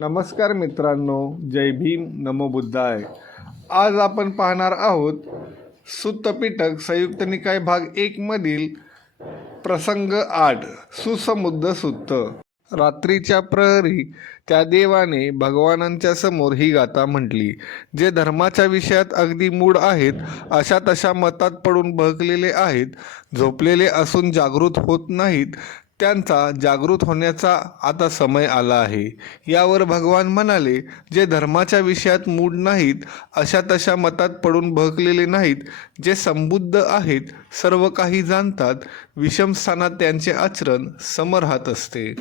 नमस्कार मित्रांनो, जय भीम, नमो बुद्धाय. आज आपण पाहणार आहोत सुत्त पिटक संयुक्त निकाय भाग 1 मधील प्रसंग 8 सुसमुद्ध सुत्त. रात्रीच्या प्रहरी त्या देवाने भगवानांच्या समोर ही गाथा म्हटली. जे धर्माच्या विषयात अगदी मूढ आहेत, अशा तशा मतात पडून बहकलेले आहेत, झोपलेले असून जागृत होत नाहीत, त्यांचा जागृत होण्याचा आता समय आला आहे. यावर भगवान म्हणाले, जे धर्माच्या विषयात मूढ नाहीत, अशा तशा मतात पडून बहकलेले नाहीत, जे संबुद्ध आहेत, सर्व काही जाणतात, विषम स्थानात त्यांचे आचरण सम राहत असते.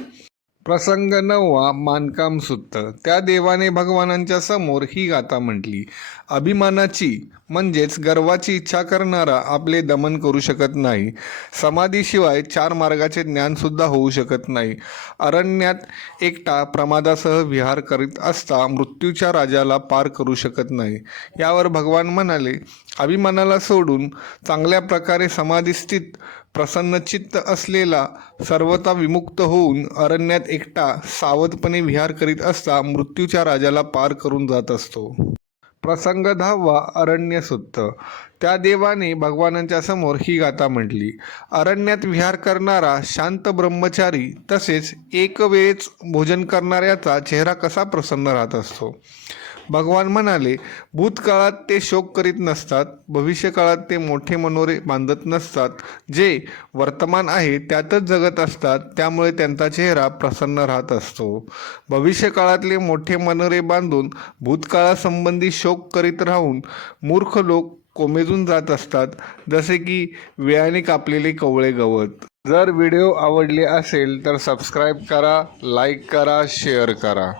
प्रसंग 9 मानकाम सुत्त. त्या देवाने भगवानांच्या समोर ही गाथा म्हटली. अभिमानाची म्हणजेच गर्वाची इच्छा करणारा आपले दमन करू शकत नाही. समाधीशिवाय 4 मार्गाचे ज्ञानसुद्धा होऊ शकत नाही. अरण्यात एकटा प्रमादासह विहार करीत असता मृत्यूच्या राजाला पार करू शकत नाही. यावर भगवान म्हणाले, अभिमानाला सोडून चांगल्या प्रकारे समाधीस्थित प्रसन्नचित्त असलेला सर्वथा विमुक्त होऊन अरण्यात एकटा सावधपणे विहार करीत असता मृत्यूच्या राजाला पार करून जात असतो. प्रसंग 10 अरण्य सुत्त. त्या देवाने भगवानांच्या समोर ही गाथा म्हटली. अरण्यात विहार करणारा शांत ब्रह्मचारी तसेच एक वेळेस भोजन करणाऱ्याचा चेहरा कसा प्रसन्न राहत असतो. भगवान म्हणाले, भूतकाळात ते शोक करीत नसतात, भविष्यकाळात ते मोठे मनोरे बांधत नसतात, जे वर्तमान आहे त्यातच जगत असतात, त्यामुळे त्यांचा चेहरा प्रसन्न राहत असतो. भविष्यकाळातले मोठे मनोरे बांधून भूतकाळासंबंधी शोक करीत राहून मूर्ख लोक कोमेजून जात असतात, जसे की वेळाने कापलेले कवळे गवत. जर व्हिडिओ आवडले असेल तर सबस्क्राईब करा, लाईक करा, शेअर करा.